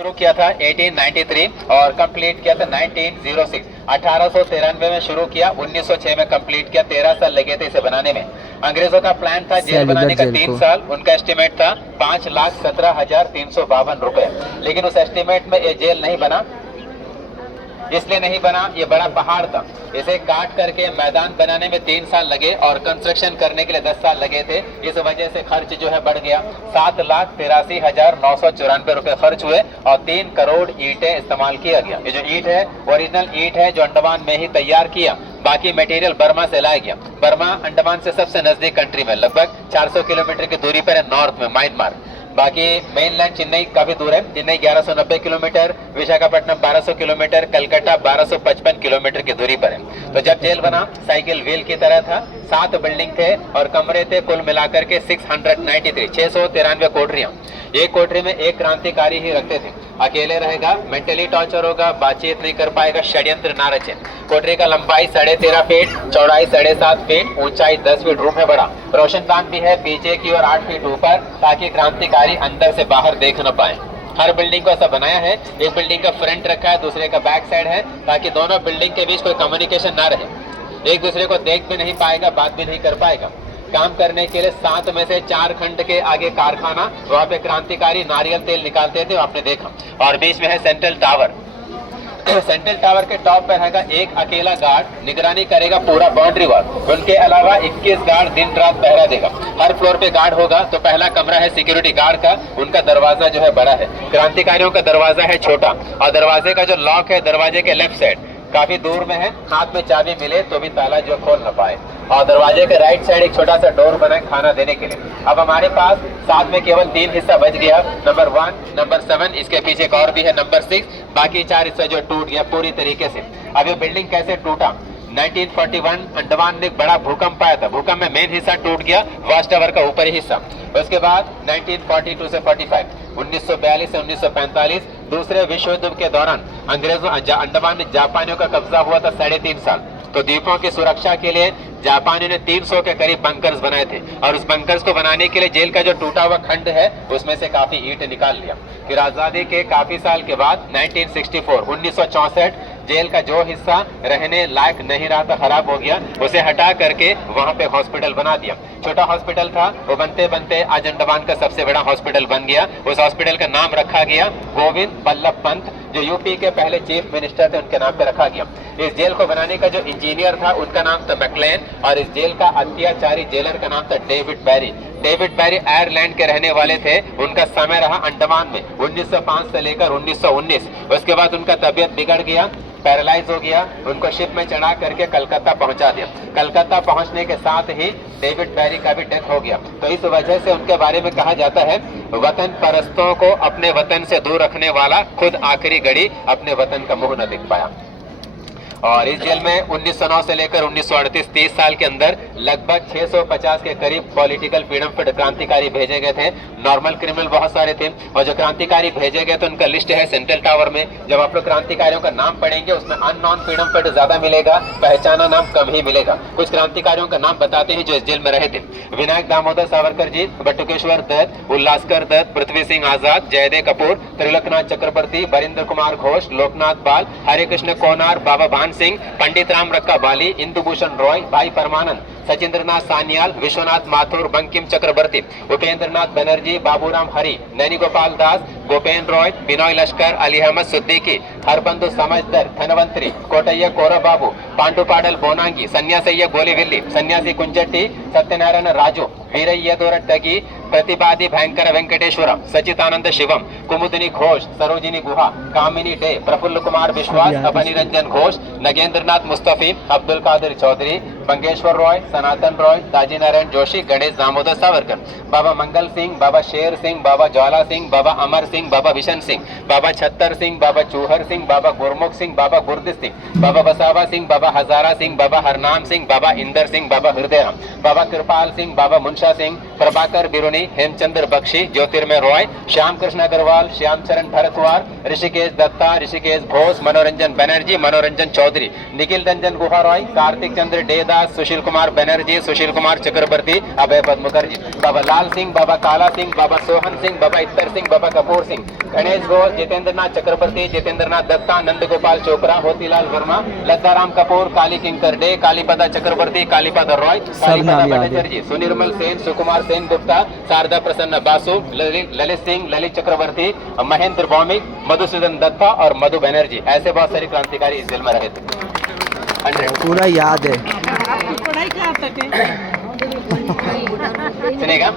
शुरू किया था 1893 और कंप्लीट किया था 1906। 1893 में शुरू किया, 1906 में कंप्लीट किया। 13 साल लगे थे इसे बनाने में। अंग्रेजों का प्लान था जेल बनाने का 3 साल, उनका एस्टिमेट था 5,17,352 रुपए। लेकिन उस एस्टिमेट में ये जेल नहीं बना। इसलिए नहीं बना, ये बड़ा पहाड़ था, इसे काट करके मैदान बनाने में 3 साल लगे और कंस्ट्रक्शन करने के लिए 10 साल लगे थे। इस वजह से खर्च जो है बढ़ गया। 7,83,994 रुपए खर्च हुए और 3 करोड़ ईंटें इस्तेमाल किया गया। ये जो ईंट है ओरिजिनल ईंट है जो अंडमान में ही तैयार किया, बाकी मटेरियल बर्मा से लाया गया। बर्मा अंडमान से सबसे नजदीक कंट्री में, लगभग 400 किलोमीटर की दूरी पर है नॉर्थ में म्यांमार। बाकी मेनलैंड चेन्नई काफी दूर है, Chennai 1190 kilometre, Visakhapatnam 1200 kilometre, Calcutta 1255 kilometre की दूरी पर है। तो जब जेल बना साइकिल व्हील की तरह था। 7 बिल्डिंग थे और कमरे थे कुल मिलाकर के 693 कोठरियां। एक कोठरी में एक क्रांतिकारी ही रखते थे। अकेले रहेगा, मेंटली टॉर्चर होगा, बातचीत नहीं कर पाएगा, षड्यंत्र ना रचे। कोठरी का लंबाई 13.5 फीट, चौड़ाई 7.5 फीट, ऊंचाई 10 फीट, रूम है बड़ा। रोशनदान भी है पीछे की ओर 8 फीट ऊपर, ताकि क्रांतिकारी अंदर से बाहर देख न पाए। हर बिल्डिंग को ऐसा बनाया है, एक बिल्डिंग का फ्रंट रखा है, दूसरे का बैक साइड है, ताकि दोनों बिल्डिंग के बीच कोई कम्युनिकेशन ना रहे। एक दूसरे को देख भी नहीं पाएगा, बात भी नहीं कर पाएगा। काम करने के लिए 7 में से 4 खंड के आगे कारखाना, वहां पे क्रांतिकारी नारियल तेल निकालते थे, आपने देखा। और बीच में है सेंट्रल टावर। सेंट्रल टावर के टॉप पर रहेगा एक अकेला गार्ड, निगरानी करेगा पूरा बाउंड्री वॉल। उनके अलावा 21 गार्ड दिन रात पहरा देगा। हर फ्लोर पे गार्ड होगा। तो पहला कमरा है सिक्योरिटी गार्ड का, उनका दरवाजा जो है बड़ा है। क्रांतिकारियों का दरवाजा है छोटा, और दरवाजे का जो लॉक है दरवाजे के लेफ्ट साइड काफी दूर में है, हाथ में चाबी मिले तो भी ताला जो खोल न पाए। और दरवाजे के राइट साइड एक छोटा सा डोर बना है खाना देने के लिए। अब हमारे पास साथ में केवल 3 हिस्सा बच गया, नंबर 1, नंबर 7, इसके पीछे एक और भी है नंबर 6, बाकी 4 हिस्सा जो टूट गया पूरी तरीके से। अब ये बिल्डिंग कैसे टूटा? 1941 अंडमान में एक बड़ा भूकंप आया था। भूकंप में मेन हिस्सा टूट गया, वॉच टावर का ऊपरी हिस्सा। उसके बाद 1942 से 45, 1942 से 1945 दूसरे विश्व युद्ध के दौरान अंग्रेजों अंडमान में जापानियों का कब्जा हुआ था 3.5 साल। तो द्वीपों की सुरक्षा के लिए जापानियों ने 300 के करीब बंकर्स बनाए थे, और उस बंकर्स को बनाने के लिए जेल का जो टूटा हुआ खंड है उसमें से काफी ईंट निकाल लिया। फिर आजादी के काफी साल के बाद 1964 1964 जेल का जो हिस्सा रहने लायक नहीं रहा था, खराब हो गया, उसे हटा करके वहां पे हॉस्पिटल बना दिया। छोटा हॉस्पिटल था, वो बनते बनते आज अंडमान का सबसे बड़ा हॉस्पिटल बन गया। उस हॉस्पिटल का नाम रखा गया गोविंद बल्लभ पंत, जो यूपी के पहले चीफ मिनिस्टर थे, उनके नाम पे रखा गया। इस जेल को बनाने का जो इंजीनियर था उनका नाम था मैकलेन, और इस जेल का अत्याचारी जेलर का नाम था डेविड बैरी। डेविड बैरी आयरलैंड के रहने वाले थे। उनका समय रहा अंडमान में 1905 से लेकर 1919। उसके बाद उनका तबीयत बिगड़ गया, पैरालाइज हो गया, उनको शिप में चढ़ा करके कलकत्ता पहुंचा दिया। कलकत्ता पहुंचने के साथ ही डेविड बैरी का भी डेथ हो गया। तो इस वजह से उनके बारे में कहा जाता है, वतन परस्तों को अपने वतन से दूर रखने वाला खुद आखिरी घड़ी अपने वतन का मुंह न दिख पाया। और इस जेल में 1909 से लेकर 1938 30 साल के अंदर लगभग 650 के करीब पॉलिटिकल फ्रीडम फाइटर क्रांतिकारी भेजे गए थे। नॉर्मल क्रिमिनल बहुत सारे थे, और जो क्रांतिकारी भेजे गए तो उनका लिस्ट है सेंट्रल टावर में। जब आप लोग क्रांतिकारियों का नाम पढ़ेंगे उसमें अननोन फ्रीडम फाइटर ज्यादा मिलेगा, पहचाना नाम कम ही मिलेगा। कुछ क्रांतिकारियों का नाम बताते हैं जो इस जेल में रहे थे। विनायक दामोदर सावरकर जी, बटुकेश्वर दत्त, उल्लासकर दत्त, पृथ्वी सिंह आजाद, जयदेव कपूर, त्रिलोकनाथ चक्रवर्ती, बरिंदर कुमार घोष, लोकनाथ बाल, हरे कृष्ण कोनार, बाबा भान सिंह, पंडित राम रक्का बाली, इंदुभूषण रॉय, भाई परमानंद, सचिंद्रनाथ सान्याल, विश्वनाथ माथुर, बंकिम चक्रवर्ती, उपेंद्रनाथ बनर्जी, बाबूराम हरि, नैनी गोपाल दास, गोपेन रॉय, बिनोय लश्कर, अली अहमद सिद्दीकी, हरबंधु समझदर, धनवंतरी, कोटయ్య कोरबाबू, पांडुपाडल बोनांगी, सन्यासయ్య गोलीविल्ली, सन्यासी कुंजट्टी, सत्यनारायण राजू, वीरయ్య दोरट्टगी, प्रतिपादी भयंकर वेंकटेश्वरम, सचितानंद शिवम, कुमुदिनी घोष, सरोजिनी गुहा, कामिनी डे, प्रफुल्ल कुमार विश्वास, अभनिरंजन घोष, नगेंद्रनाथ मुस्तफी, अब्दुल कादिर चौधरी, मंगेश्वर रॉय, सनातन रॉय, दाजी नारायण जोशी, गणेश दामोदर सावरकर, बाबा मंगल सिंह, बाबा शेर सिंह, बाबा ज्वाला सिंह, बाबा अमर सिंह, बाबा विशन सिंह, बाबा छत्तर सिंह, बाबा चूहर सिंह, बाबा गुरमुख सिंह, बाबा गुरदिस सिंह, बाबा बसावा सिंह, बाबा हजारा सिंह, बाबा हरनाम सिंह, बाबा इंदर सिंह, बाबा हृदयराम, बाबा कृपाल सिंह, बाबा मुंशा सिंह, प्रभाकर बिरुनी, हेमचंद्र बख्शी, ज्योतिर्मय रॉय, श्याम कृष्ण अग्रवाल, श्याम चरण भरद्वाज, ऋषिकेश दत्ता, ऋषिकेश घोष, मनोरंजन बनर्जी, मनोरंजन चौधरी, निखिल रंजन गुहा रॉय, कार्तिक चंद्र डेदास, सुशील कुमार बनर्जी, सुशील कुमार चक्रवर्ती, अभय पद मुखर्जी, बाबा लाल सिंह, बाबा काला सिंह, बाबा सोहन सिंह, बाबा इत्तर सिंह, बाबा कपूर सिंह, गणेश घोष, जितेंद्र नाथ चक्रवर्ती, जितेंद्र नाथ दत्ता, नंद गोपाल चोपड़ा, होतीलाल वर्मा, लद्दाराम कपूर, काली किंकर डे, कालीपदा चक्रवर्ती, कालीपदा रॉय, कालीपदा बनर्जी, सुनिर्मल सेन, सुकुमार सेन गुप्ता, शारदा प्रसन्न बासु, ललित सिंह, ललित चक्रवर्ती, महेंद्र भौमिक, मधुसूदन दत्ता और मधु बनर्जी, ऐसे बहुत सारे क्रांतिकारी इस जेल में रहे थे। 100 पूरा याद है। पढ़ाई क्या आप तक है? सुनेगा।